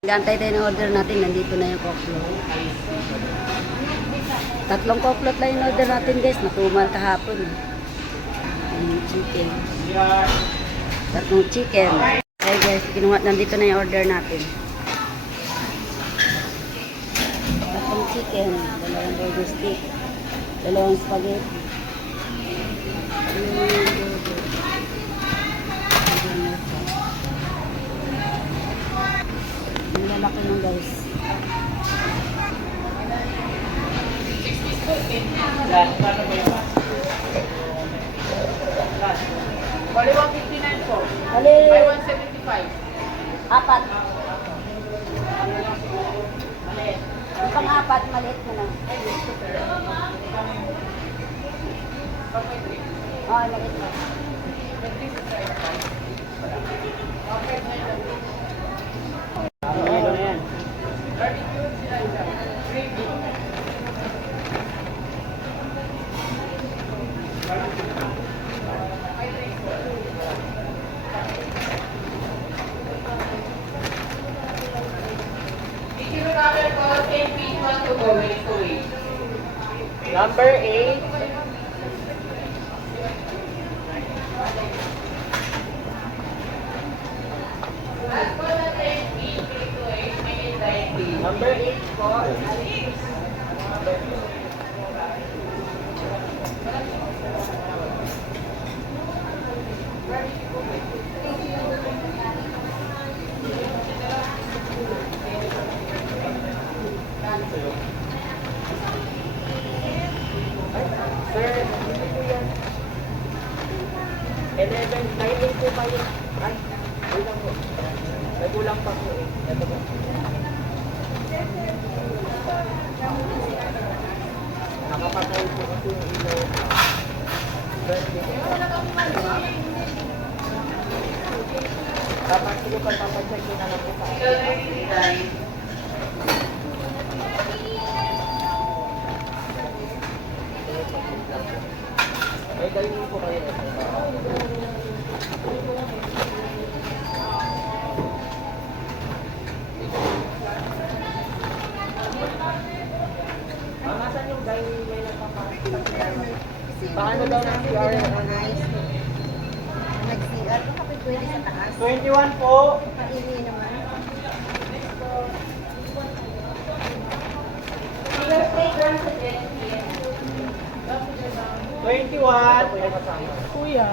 Gantay tayo ng order natin. Nandito na yung cocktail. 3 cocktail lang yung order natin guys. Natumal kahapon. Yung chicken. 3 chicken. Okay guys, nandito na yung order natin. 3 chicken. 2 burger stick. 2 spaghetti. Ang lalaki nung guys. Bali 159 po. Bali, By 175. 4. Yung pang-4, maliit mo na. Oo, maliit mo. Number 8. Number 8 po. Sir, 11, 19 po kayo. Ay, kulang po. May kulang pa po eh. Ito po. Nakapatay po kasi yung ilaw. Dapat siguro pa papacheck ko na lang po sa may dalhin po kayo. Saan yung dalhin may nagpapakita? Paano daw ng CR? Nag-CR ko kapit pwede sa taas. 21 po. Paili naman. Sugar plate, 21. Kuya,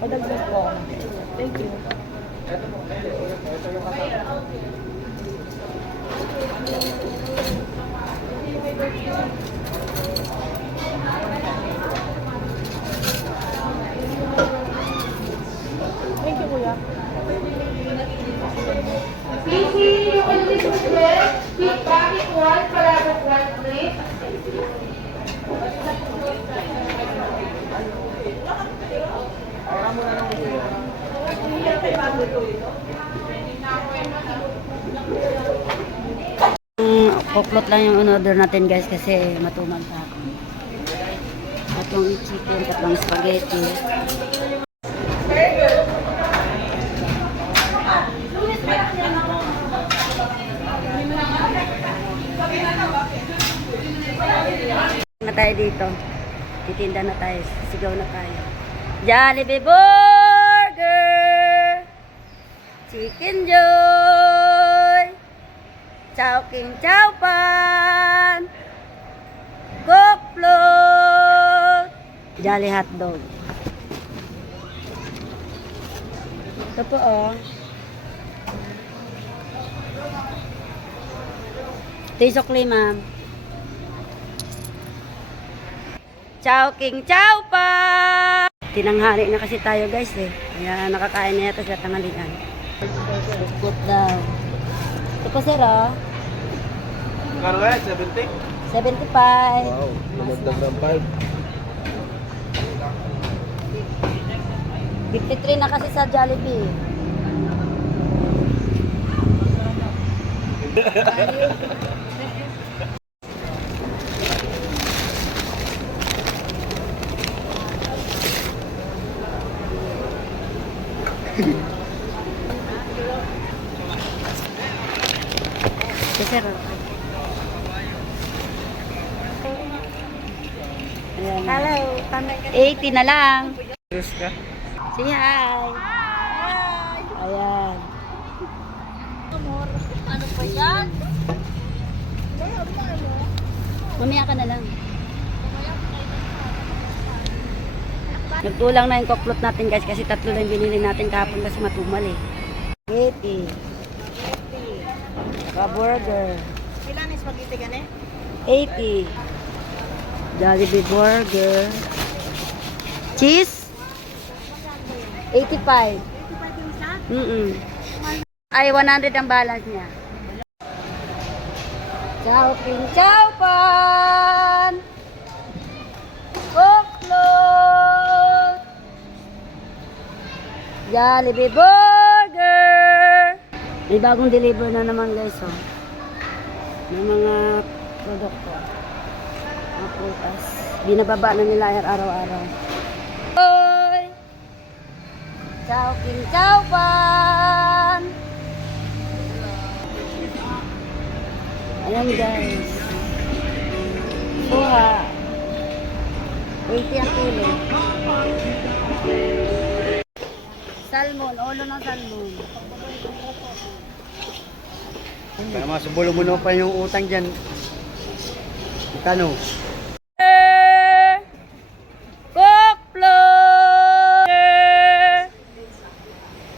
padagdag po. Thank you. Ito yung kasama. Thank you, kuya. PC, you can list as well. Keep bracket 1, paragraph 1, please. Cocktail lang yung order natin guys kasi matumal pa ako. 3 chicken, 3 spaghetti. Na tayo dito. Titinda na tayo. Sigaw na tayo. Jollibee Burger! Chicken Joy! Chowking Chowpan! Coke Float! Jolly Hotdog. Ito po oh. Tisokli ma'am. Chowking Chowpan! Tinanghali na kasi tayo guys eh. Kaya nakakain na yata sa tanghalian. Good daw. Ito po sir oh. Kano nga, 70? 75. Wow, lumagdag ng 53 na kasi sa Jollibee. Ito, sir. Ayan. Hello. 80 na lang. Terus ka? Say hi. Ayan. Ano pa yan? Mamaya ka na lang. Nagtulang na yung koklot natin guys kasi tatlo lang binili natin kahapon kasi matumal eh. 80. Saka burger. Ilan is spaghetti gani? 80. Jollibee burger. Cheese? 85. Ay, 100 ang balance niya. Chow King Chow Pan! Coklot! Jollibee burger! May bagong deliver na naman guys, oh. Ng mga produkto. Mga prutas. Binababa na nila araw-araw. Hoy! Chow King Chow Pan! Ayan guys. Buha. 80 ang kilo. Salmon, ulo ng salmon. Kaya masubulong mo pa yung utang dyan. Ikano? Coklot!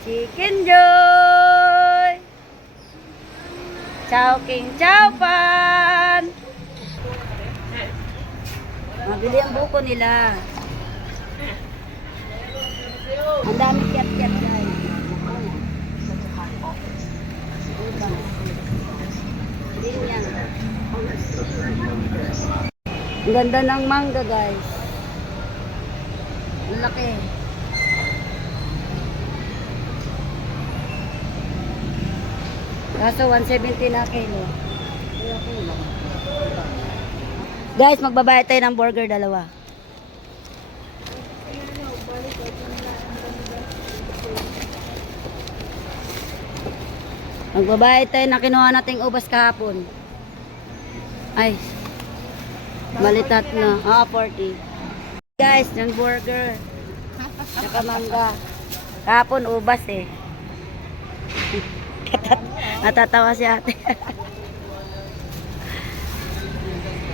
Chicken Joy! Chow King Chow Pan! Mabili ang buko nila. Ang dami kiyat-kiyat guys. Din yan. Ang ganda ng mangga guys. Ang laki. Kaso 170 na kilo. Guys, magbabayad tayo ng burger dalawa. Magbabayad tayo na kinuha nating ubas kahapon. Ay. Malitat na. 40. Guys, yung burger. Saka mangga. Kahapon ubas eh. Natatawa si ate.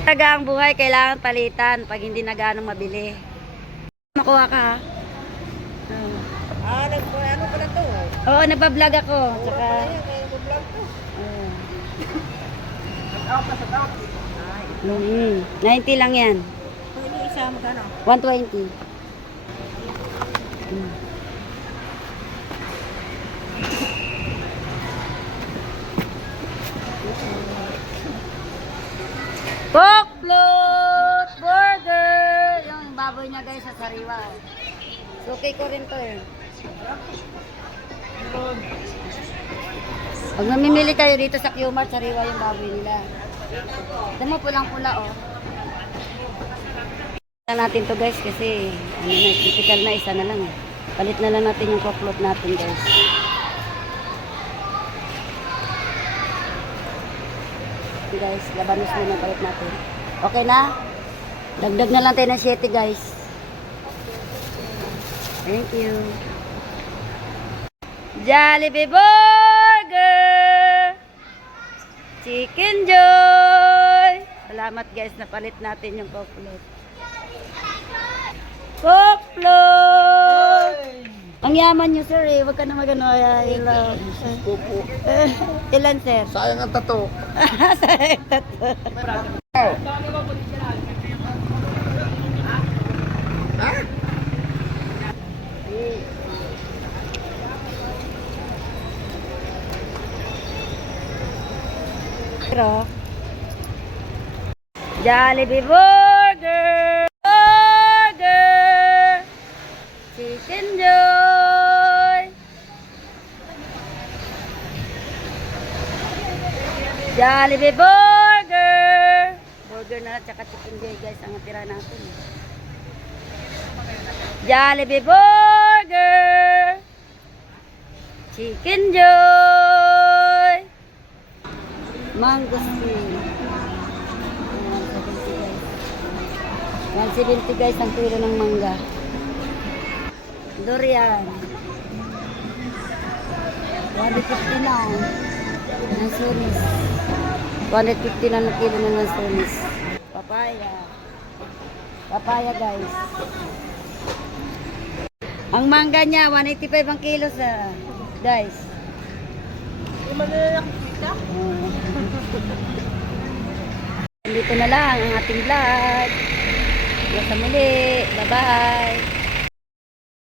Talaga ang buhay, kailangan palitan pag hindi na ganong mabili. Makuha ka ha? Ano pala to? Oo, nagbablog ako. Tsaka, oo. 90 lang yan. Kung iniisa magkano? 120. Coklot burger! Yung baboy niya guys sa sariwa. So, okay ko rin to eh. Pag namimili kayo dito sa Q-Mart, sariwa yung baboy nila. Ito mo, pulang-pula oh. Palit natin to guys kasi ano na, typical na isa na lang eh. Palit na lang natin yung coklot natin guys. Guys, labanos na ng palit natin. Okay na? Dagdag na lang tayo ng 7 guys. Thank you. Jollibee burger! Chicken Joy! Salamat guys, napalit natin yung coklot. Coklot! Ang yaman nyo sir eh, wag ka na magano. Ilan? Ilan sir? Sayang ang tato. Sayang tato. Pero Jollibee burger! Burger! Chicken Joy! Jollibee burger! Burger na lang tsaka chicken joy guys ang tira natin. Jollibee burger! Chicken joy! Mangosteen. 170 guys ang kilo ng mangga. Durian. 150 na. Lansones. 150 na ang kilo ng lansones. Papaya. Papaya guys. Ang mangga niya 185 ang kilo sa guys. Dito na lang ang ating vlog. Hanggang sa muli. Bye-bye.